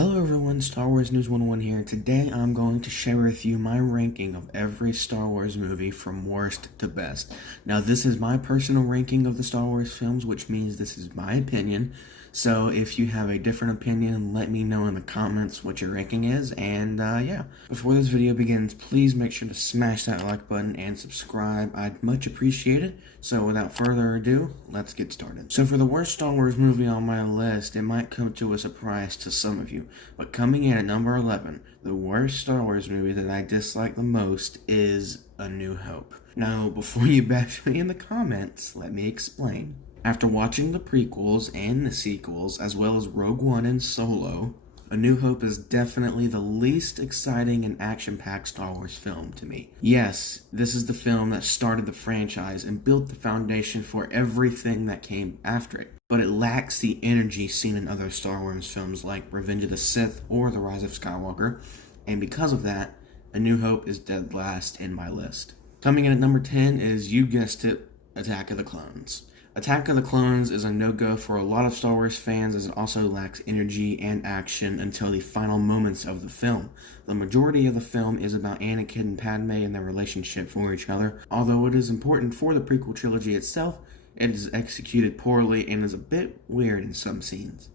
Hello everyone, Star Wars News 101 here. Today I'm going to share with you my ranking of every Star Wars movie from worst to best. Now this is my personal ranking of the Star Wars films, which means this is my opinion. So if you have a different opinion, let me know in the comments what your ranking is, and yeah. Before this video begins, please make sure to smash that like button and subscribe. I'd much appreciate it. So without further ado, let's get started. So for the worst Star Wars movie on my list, it might come to a surprise to some of you, but coming in at number 11, the worst Star Wars movie that I dislike the most is A New Hope. Now, before you bash me in the comments, let me explain. After watching the prequels and the sequels, as well as Rogue One and Solo, A New Hope is definitely the least exciting and action-packed Star Wars film to me. Yes, this is the film that started the franchise and built the foundation for everything that came after it, but it lacks the energy seen in other Star Wars films like Revenge of the Sith or The Rise of Skywalker, and because of that, A New Hope is dead last in my list. Coming in at number 10 is, you guessed it, Attack of the Clones. Attack of the Clones is a no-go for a lot of Star Wars fans, as it also lacks energy and action until the final moments of the film. The majority of the film is about Anakin and Padme and their relationship for each other. Although it is important for the prequel trilogy itself, it is executed poorly and is a bit weird in some scenes.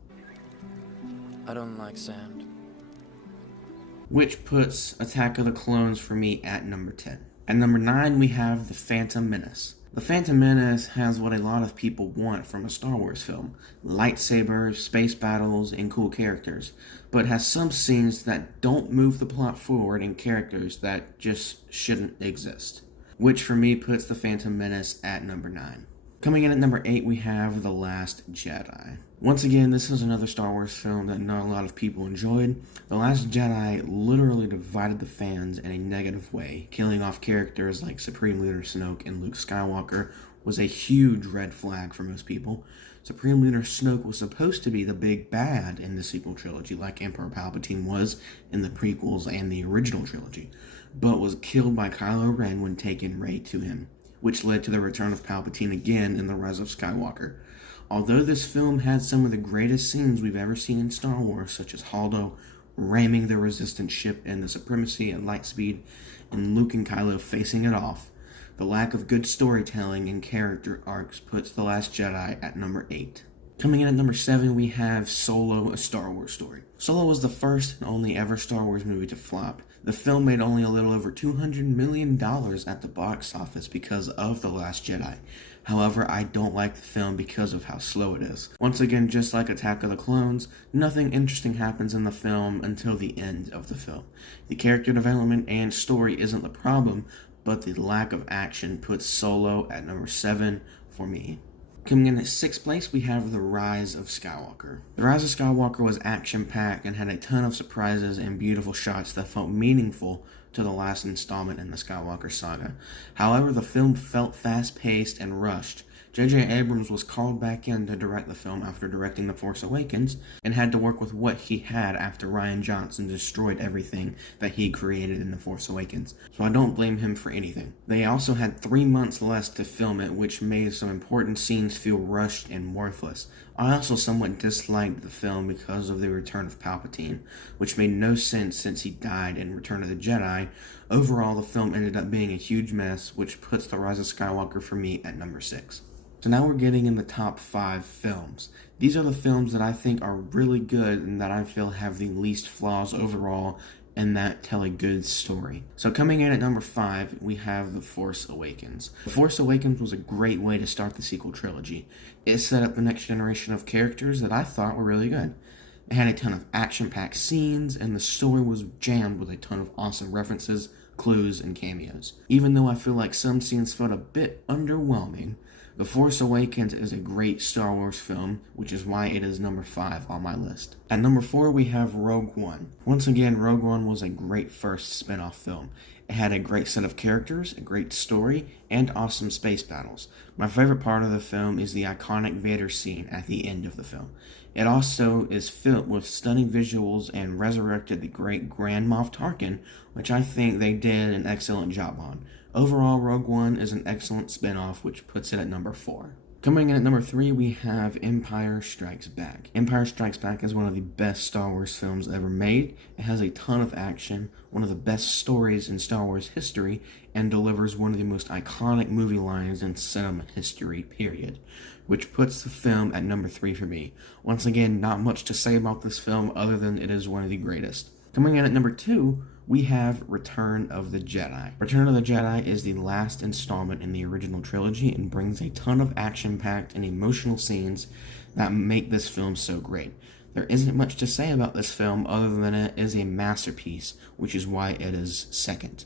I don't like sand. Which puts Attack of the Clones for me at number 10. At number 9 we have The Phantom Menace. The Phantom Menace has what a lot of people want from a Star Wars film: lightsabers, space battles, and cool characters, but has some scenes that don't move the plot forward and characters that just shouldn't exist. Which for me puts The Phantom Menace at number 9. Coming in at number 8 we have The Last Jedi. Once again, this is another Star Wars film that not a lot of people enjoyed. The Last Jedi literally divided the fans in a negative way. Killing off characters like Supreme Leader Snoke and Luke Skywalker was a huge red flag for most people. Supreme Leader Snoke was supposed to be the big bad in the sequel trilogy, like Emperor Palpatine was in the prequels and the original trilogy, but was killed by Kylo Ren when taking Rey to him, which led to the return of Palpatine again in The Rise of Skywalker. Although this film had some of the greatest scenes we've ever seen in Star Wars, such as Holdo ramming the Resistance ship in the Supremacy at light speed, and Luke and Kylo facing it off, the lack of good storytelling and character arcs puts The Last Jedi at number 8. Coming in at number 7, we have Solo: A Star Wars Story. Solo was the first and only ever Star Wars movie to flop. The film made only a little over $200 million at the box office because of The Last Jedi. However, I don't like the film because of how slow it is. Once again, just like Attack of the Clones, nothing interesting happens in the film until the end of the film. The character development and story isn't the problem, but the lack of action puts Solo at number 7 for me. Coming in at 6th place, we have The Rise of Skywalker. The Rise of Skywalker was action-packed and had a ton of surprises and beautiful shots that felt meaningful to the last installment in the Skywalker saga. However, the film felt fast-paced and rushed. J.J. Abrams was called back in to direct the film after directing The Force Awakens, and had to work with what he had after Rian Johnson destroyed everything that he created in The Force Awakens. So I don't blame him for anything. They also had 3 months less to film it, which made some important scenes feel rushed and worthless. I also somewhat disliked the film because of the return of Palpatine, which made no sense since he died in Return of the Jedi. Overall, the film ended up being a huge mess, which puts The Rise of Skywalker for me at number 6. So now we're getting in the top 5 films. These are the films that I think are really good and that I feel have the least flaws overall and that tell a good story. So coming in at number 5, we have The Force Awakens. The Force Awakens was a great way to start the sequel trilogy. It set up the next generation of characters that I thought were really good. It had a ton of action-packed scenes, and the story was jammed with a ton of awesome references, clues, and cameos. Even though I feel like some scenes felt a bit underwhelming, The Force Awakens is a great Star Wars film, which is why it is number 5 on my list. At number 4, we have Rogue One. Once again, Rogue One was a great first spin-off film. It had a great set of characters, a great story, and awesome space battles. My favorite part of the film is the iconic Vader scene at the end of the film. It also is filled with stunning visuals and resurrected the great Grand Moff Tarkin, which I think they did an excellent job on. Overall, Rogue One is an excellent spin-off, which puts it at number 4. Coming in at number 3, we have Empire Strikes Back. Empire Strikes Back is one of the best Star Wars films ever made. It has a ton of action, one of the best stories in Star Wars history, and delivers one of the most iconic movie lines in cinema history, period. Which puts the film at number 3 for me. Once again, not much to say about this film other than it is one of the greatest. Coming in at number 2, we have Return of the Jedi. Return of the Jedi is the last installment in the original trilogy and brings a ton of action-packed and emotional scenes that make this film so great. There isn't much to say about this film other than it is a masterpiece, which is why it is second.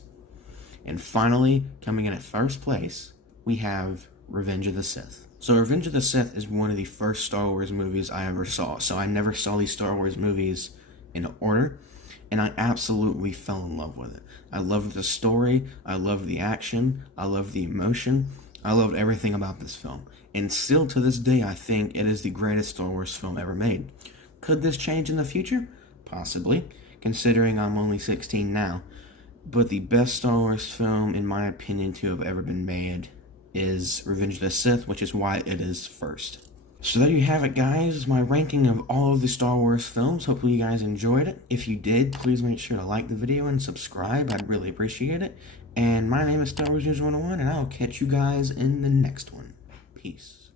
And finally, coming in at first place, we have Revenge of the Sith. So Revenge of the Sith is one of the first Star Wars movies I ever saw. So I never saw these Star Wars movies in order, and I absolutely fell in love with it. I loved the story, I loved the action, I loved the emotion, I loved everything about this film. And still to this day, I think it is the greatest Star Wars film ever made. Could this change in the future? Possibly, considering I'm only 16 now. But the best Star Wars film, in my opinion, to have ever been made is Revenge of the Sith, which is why it is first. So there you have it, guys, my ranking of all of the Star Wars films. Hopefully you guys enjoyed it. If you did, please make sure to like the video and subscribe. I'd really appreciate it. And my name is Star Wars News 101, and I'll catch you guys in the next one. Peace.